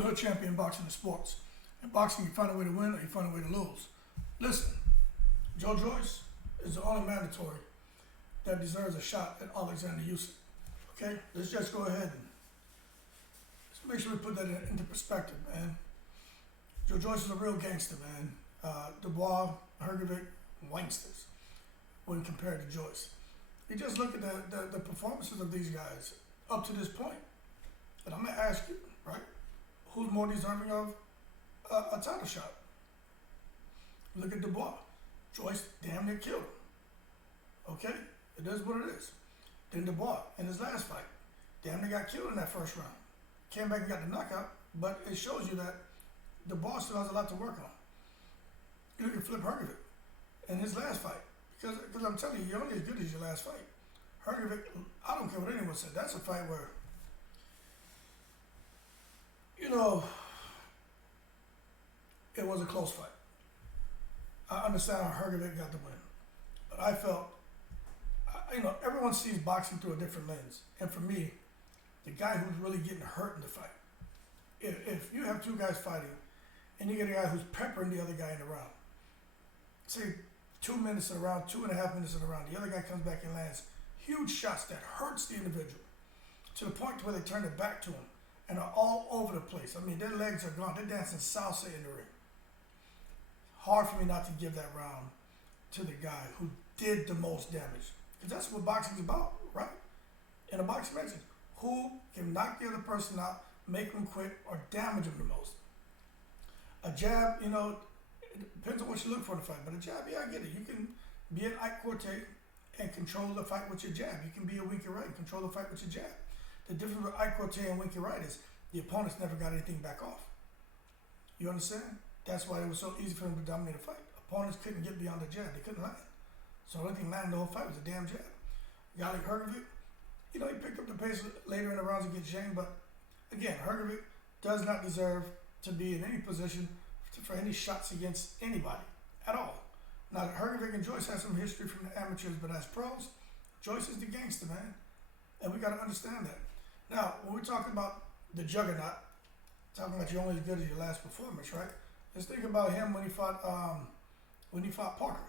the hood champion boxing and sports. In boxing, you find a way to win or you find a way to lose. Listen, Joe Joyce is the only mandatory that deserves a shot at Alexander Usyk. Okay, let's just go ahead and let's make sure we put that into perspective, man. Joe Joyce is a real gangster, man. Dubois, Hrgovic, WANKSTAS when compared to Joyce. You just look at the performances of these guys up to this point. And I'm going to ask you, right, who's more deserving of a title shot? Look at Dubois. Joyce damn near killed him. Okay? It is what it is. Then Dubois, in his last fight, damn near got killed in that first round. Came back and got the knockout, but it shows you that Dubois still has a lot to work on. You look at Flip Hrgovic in his last fight. Because I'm telling you, you're only as good as your last fight. Hrgovic, I don't care what anyone said, that's a fight where, you know, it was a close fight. I understand how Hrgovic got the win. But I felt, you know, everyone sees boxing through a different lens. And for me, the guy who's really getting hurt in the fight, if you have two guys fighting and you get a guy who's peppering the other guy in the round, say 2 minutes in a round, 2.5 minutes in a round, the other guy comes back and lands huge shots that hurts the individual to the point where they turn their back to him and are all over the place. I mean, their legs are gone. They're dancing salsa in the ring. Hard for me not to give that round to the guy who did the most damage. Because that's what boxing's about, right? In a boxing match, who can knock the other person out, make them quit, or damage them the most. A jab, you know, it depends on what you look for in a fight, but a jab, yeah, I get it. You can be an Ike Quartet and control the fight with your jab. You can be a Winky Wright and control the fight with your jab. The difference with Ike Quartet and Winky Wright is the opponents never got anything back off. You understand? That's why it was so easy for them to dominate a fight. Opponents couldn't get beyond the jab. They couldn't land. So the only thing landing the whole fight was a damn jab. A guy like Hrgovic, you know, he picked up the pace later in the rounds against Shane, but again, Hrgovic does not deserve to be in any position for any shots against anybody at all. Now, Hrgovic and Joyce have some history from the amateurs, but as pros, Joyce is the gangster, man. And we got to understand that. Now, when we're talking about the juggernaut, talking about you're only as good as your last performance, right? Let's think about him when he fought Parker.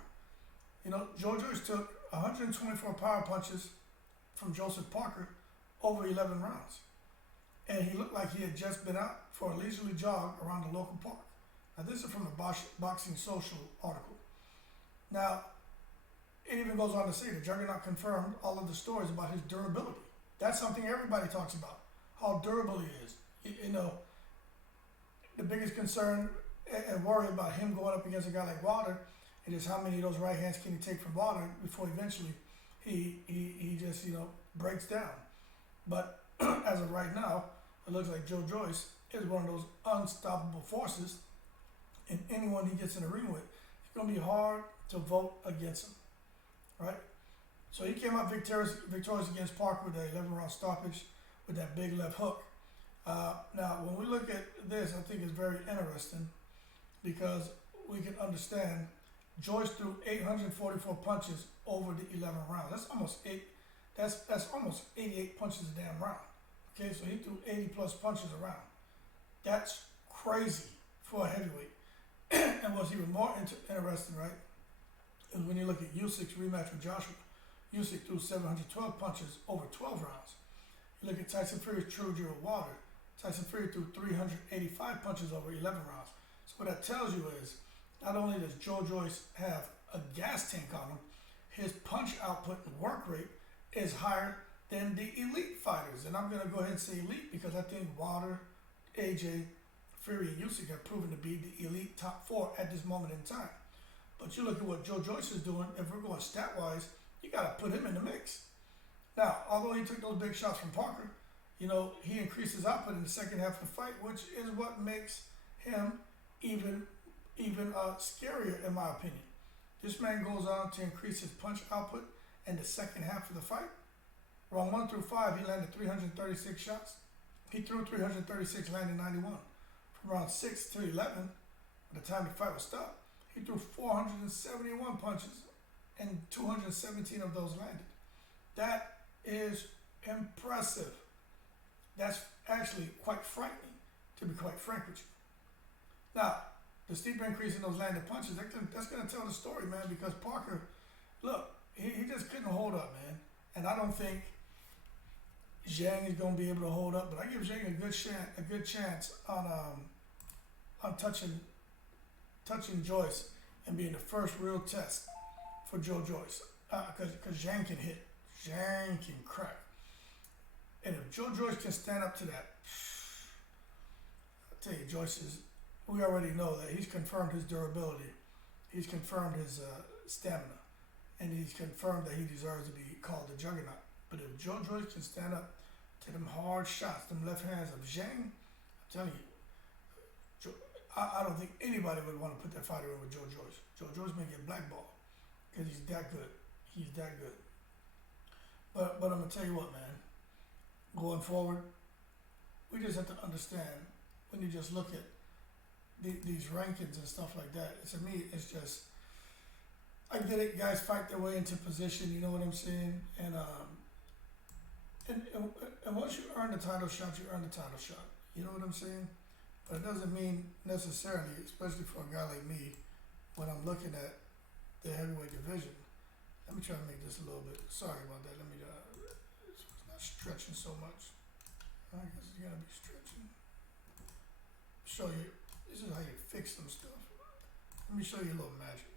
You know, Joe Joyce took 124 power punches from Joseph Parker over 11 rounds. And he looked like he had just been out for a leisurely jog around the local park. Now, this is from the Boxing Social article. Now, it even goes on to say the Juggernaut confirmed all of the stories about his durability. That's something everybody talks about, how durable he is. You know, the biggest concern and worry about him going up against a guy like Wilder is how many of those right hands can he take from Wilder before eventually he just, you know, breaks down. But as of right now, it looks like Joe Joyce is one of those unstoppable forces, and anyone he gets in the ring with, it's going to be hard to vote against him, right? So he came out victorious against Parker with that 11-round stoppage with that big left hook. Now, when we look at this, I think it's very interesting because we can understand Joyce threw 844 punches over the 11 rounds. That's almost 88 punches a damn round. Okay, so he threw 80 plus punches around. That's crazy for a heavyweight. And what's even more interesting, right, is when you look at Usyk's rematch with Joshua. Usyk threw 712 punches over 12 rounds. You look at Tyson Fury's trilogy with Wilder. Tyson Fury threw 385 punches over 11 rounds. So what that tells you is, not only does Joe Joyce have a gas tank on him, his punch output and work rate is higher than the elite fighters. And I'm going to go ahead and say elite because I think Wilder, AJ, Fury, and Usyk have proven to be the elite top 4 at this moment in time. But you look at what Joe Joyce is doing, if we're going stat-wise, you got to put him in the mix. Now, although he took those big shots from Parker, you know, he increased his output in the second half of the fight, which is what makes him even scarier, in my opinion. This man goes on to increase his punch output in the second half of the fight. Round 1 through 5, he landed 336 shots. He threw 336, landed 91. From round 6 to 11, by the time the fight was stopped, he threw 471 punches, and 217 of those landed. That is impressive. That's actually quite frightening to be quite frank with you. Now, the steep increase in those landed punches, that's going to tell the story, man, because Parker, look, he just couldn't hold up, man. And I don't think Zhang is going to be able to hold up, but I give Zhang a good chance on touching Joyce and being the first real test for Joyce. Because Zhang can hit. Zhang can crack. And if Joyce can stand up to that, I tell you, we already know that he's confirmed his durability. He's confirmed his stamina. And he's confirmed that he deserves to be called the juggernaut. But if Joyce can stand up to them hard shots, them left hands of Zhang, I'm telling you, I don't think anybody would want to put that fighter in with Joyce. Joyce may get blackballed because he's that good. He's that good. But I'm going to tell you what, man. Going forward, we just have to understand when you just look at these rankings and stuff like that. To me, it's just, I get it. Guys fight their way into position. You know what I'm saying? And once you earn the title shot, you earn the title shot. You know what I'm saying? But it doesn't mean necessarily, especially for a guy like me, when I'm looking at the heavyweight division. Let me try to make this a little bit. Sorry about that. Let me. It's not stretching so much. I guess it's gonna be stretching. Show you. This is how you fix some stuff. Let me show you a little magic.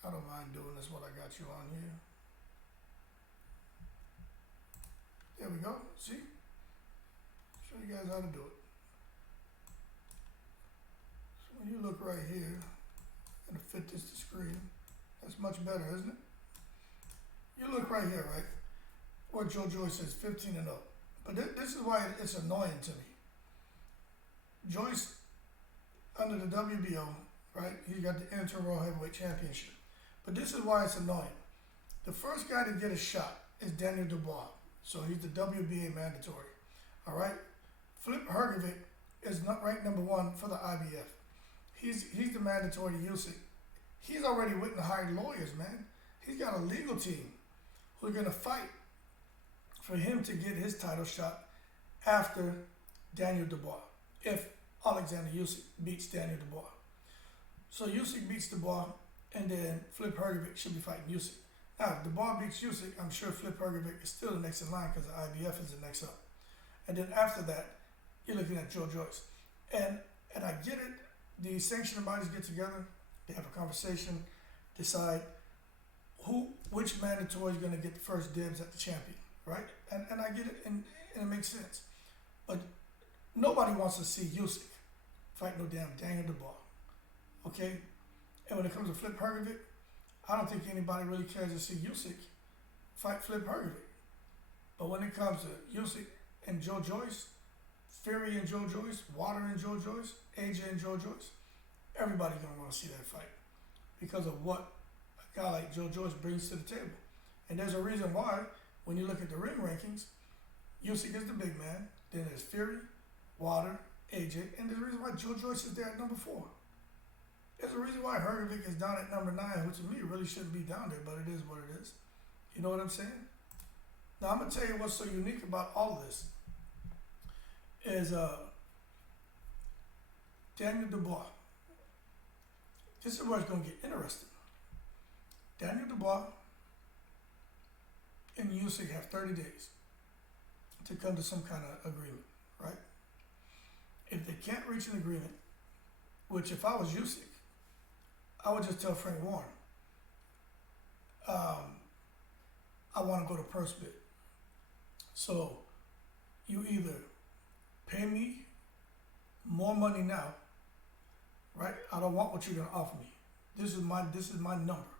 I don't mind doing this while I got you on here. There we go. See? Show you guys how to do it. So when you look right here, I'm gonna fit this to screen. That's much better, isn't it? You look right here, right? Where Joyce says 15-0. But this is why it's annoying to me. Joyce, under the WBO, right? He got the interim World Heavyweight Championship. But this is why it's annoying. The first guy to get a shot is Daniel Dubois. So he's the WBA mandatory. All right? Flip Hrgovic is not ranked number 1 for the IBF. He's the mandatory to Usyk. He's already went and hired lawyers, man. He's got a legal team who are going to fight for him to get his title shot after Daniel Dubois, if Alexander Usyk beats Daniel Dubois. So Usyk beats Dubois, and then Flip Hrgovic should be fighting Usyk. Now, if Dubois beats Usyk, I'm sure Flip Hrgovic is still the next in line because the IBF is the next up. And then after that, you're looking at Joyce. And I get it. The sanctioning bodies get together. They have a conversation, decide which mandatory is going to get the first dibs at the champion, right? And I get it, and it makes sense. But nobody wants to see Usyk fight no damn Daniel Dubois, okay? And when it comes to Flip Hrgovic, I don't think anybody really cares to see Usyk fight Flip Hrgovic. But when it comes to Usyk and Joyce, Fury and Joyce, Water and Joyce, AJ and Joyce, everybody's going to want to see that fight because of what a guy like Joyce brings to the table. And there's a reason why, when you look at the ring rankings, Usyk is the big man, then there's Fury, Water, AJ, and there's a reason why Joyce is there at number 4. There's a reason why Hrgovic is down at number 9, which to me really shouldn't be down there, but it is what it is. You know what I'm saying? Now, I'm going to tell you what's so unique about all of this is Daniel Dubois. This is where it's going to get interesting. Daniel Dubois and Usyk have 30 days to come to some kind of agreement, right? If they can't reach an agreement, which if I was Usyk, I would just tell Frank Warren, I want to go to purse bid. So you either pay me more money now, right? I don't want what you're going to offer me. This is my number.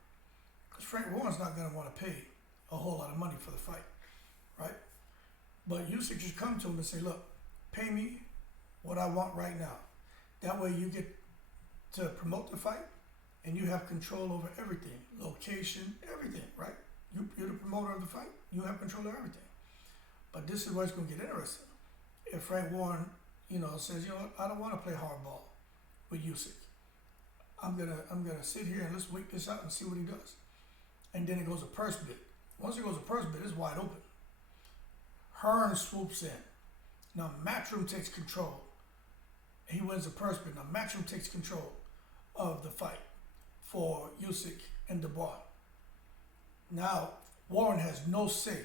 Because Frank Warren's not going to want to pay a whole lot of money for the fight, right? But Usyk just come to him and say, look, pay me what I want right now. That way you get to promote the fight and you have control over everything, location, everything, right? You're the promoter of the fight. You have control of everything. But this is where it's going to get interesting. If Frank Warren, says, what, I don't want to play hardball with Usyk. I'm gonna sit here and let's wait this out and see what he does. And then it goes to purse bid. Once it goes to purse bid, it's wide open. Hearn swoops in Now Matchroom takes control. He wins the purse bid. Now Matchroom takes control of the fight for Usyk and Dubois. Now Warren has no say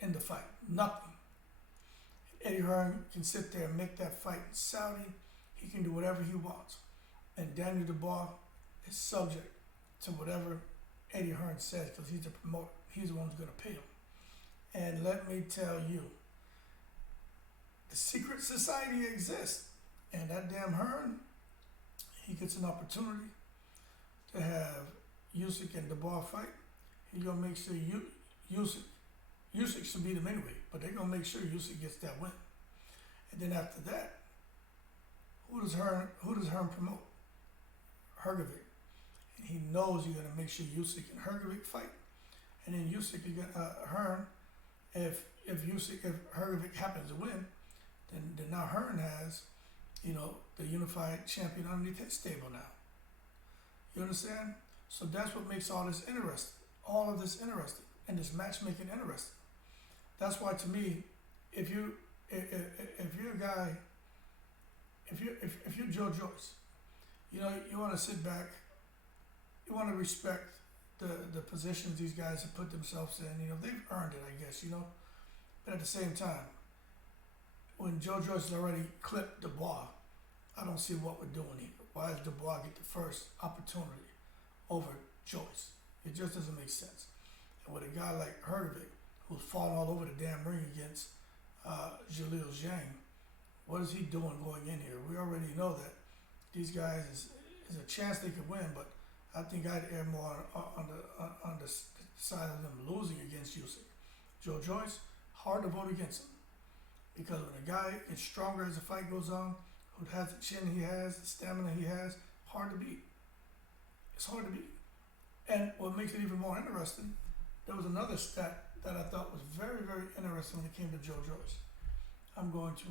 in the fight, nothing. Eddie Hearn can sit there and make that fight in Saudi. He can do whatever he wants. And Daniel Dubois is subject to whatever Eddie Hearn says because he's the promoter. He's the one who's going to pay him. And let me tell you, the secret society exists. And that damn Hearn, he gets an opportunity to have Usyk and Dubois fight. He's going to make sure Usyk should beat him anyway, but they're going to make sure Usyk gets that win. And then after that, who does Hearn promote? Hrgovic. And he knows he's going to make sure Usyk and Hrgovic fight. And then Usyk is going to Hearn, if Hrgovic happens to win, then now Hearn has, the unified champion underneath his stable now. You understand? So that's what makes all this interesting. All of this interesting. And this matchmaking interesting. That's why to me, if you're a guy, if you're Joe Joyce, you want to sit back, you want to respect the positions these guys have put themselves in. They've earned it, I guess, But at the same time, when Joe Joyce has already clipped Dubois, I don't see what we're doing here. Why does Dubois get the first opportunity over Joyce? It just doesn't make sense. And with a guy like Hrgovic, who's falling all over the damn ring against Jalil Zhang, what is he doing going in here? We already know that these guys is a chance they could win, but I think I'd err more on the side of them losing against Usyk. Joe Joyce, hard to vote against him. Because when a guy gets stronger as the fight goes on, who has the chin he has, the stamina he has, hard to beat. It's hard to beat. And what makes it even more interesting, there was another stat that I thought was very, very interesting when it came to Joe Joyce. I'm going to,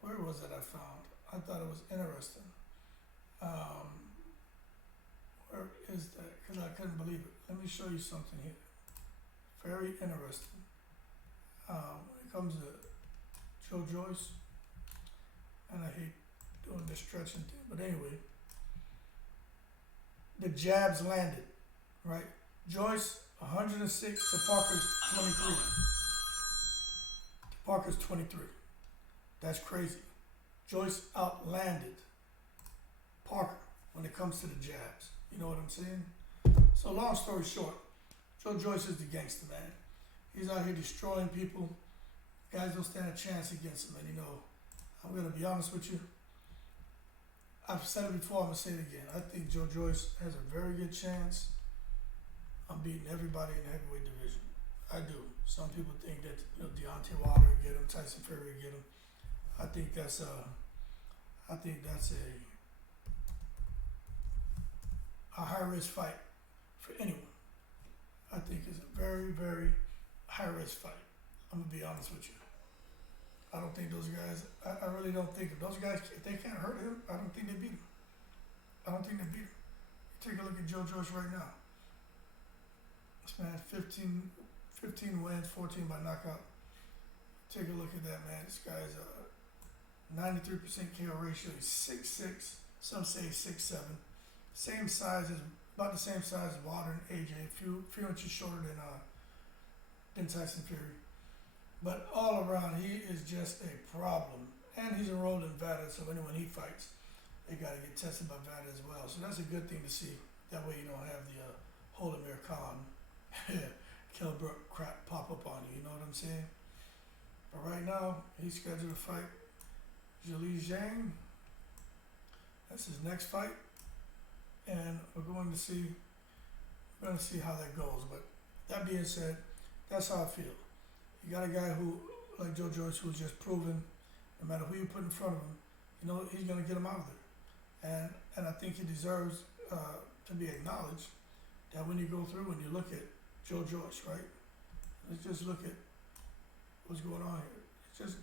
where was it I found? I thought it was interesting. Where is that? Because I couldn't believe it. Let me show you something here. Very interesting. When it comes to Joe Joyce, and I hate doing this stretching thing, but anyway, the jabs landed, right? Joyce 106 to Parker's 23. Parker's 23. That's crazy. Joyce outlanded Parker when it comes to the jabs. You know what I'm saying? So long story short, Joe Joyce is the gangster, man. He's out here destroying people. Guys don't stand a chance against him. And I'm going to be honest with you. I've said it before, I'm going to say it again. I think Joe Joyce has a very good chance on beating everybody in the heavyweight division. I do. Some people think that Deontay Wilder will get him, Tyson Fury will get him. I think that's a high risk fight for anyone. I think it's a very, very high risk fight. I'm gonna be honest with you. I don't think those guys. I really don't think if those guys, if they can't hurt him, I don't think they beat him. I don't think they beat him. Take a look at Joe Joyce right now. This man, 15 wins, 14 by knockout. Take a look at that, man. This guy's 93% KO ratio. He's 6'6". Some say 6'7". Same size as, about the same size as Wilder and AJ. A few inches shorter than Tyson Fury. But all around, he is just a problem. And he's enrolled in VADA, so anyone he fights, they got to get tested by VADA as well. So that's a good thing to see. That way you don't have the Holdemir Khan, Kelbrook crap pop up on you. You know what I'm saying? But right now, he's scheduled to fight Jalil Zhang. That's his next fight. And we're going to see how that goes. But that being said, that's how I feel. You got a guy who, like Joe Joyce, who's just proven, no matter who you put in front of him, he's going to get him out of there. And I think he deserves to be acknowledged that when you go through and you look at Joe Joyce, right? Let's just look at what's going on here. It's just,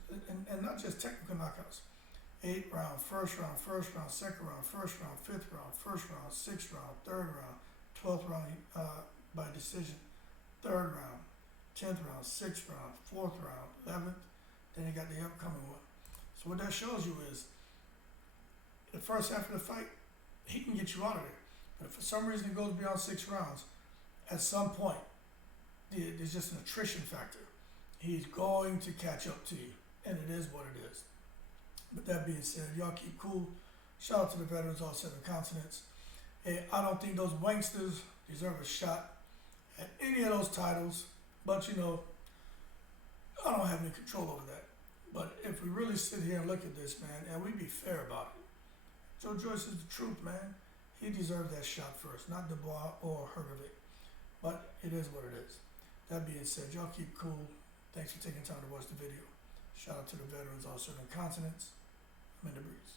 and not just technical knockouts. 8th round, first round, second round, first round, 5th round, first round, 6th round, 3rd round, 12th round by decision, 3rd round, 10th round, 6th round, 4th round, 11th. Then you got the upcoming one. So what that shows you is, the first half of the fight, he can get you out of there. But if for some reason it goes beyond 6 rounds, at some point, there's just an attrition factor. He's going to catch up to you, and it is what it is. But that being said, y'all keep cool. Shout out to the veterans, all 7 continents. Hey, I don't think those WANKSTAS deserve a shot at any of those titles, but you know, I don't have any control over that. But if we really sit here and look at this, man, and we be fair about it, Joe Joyce is the truth, man. He deserved that shot first, not Dubois or Hrgovic. But it is what it is. That being said, y'all keep cool. Thanks for taking time to watch the video. Shout out to the veterans, all 7 continents. I'm in the breeze.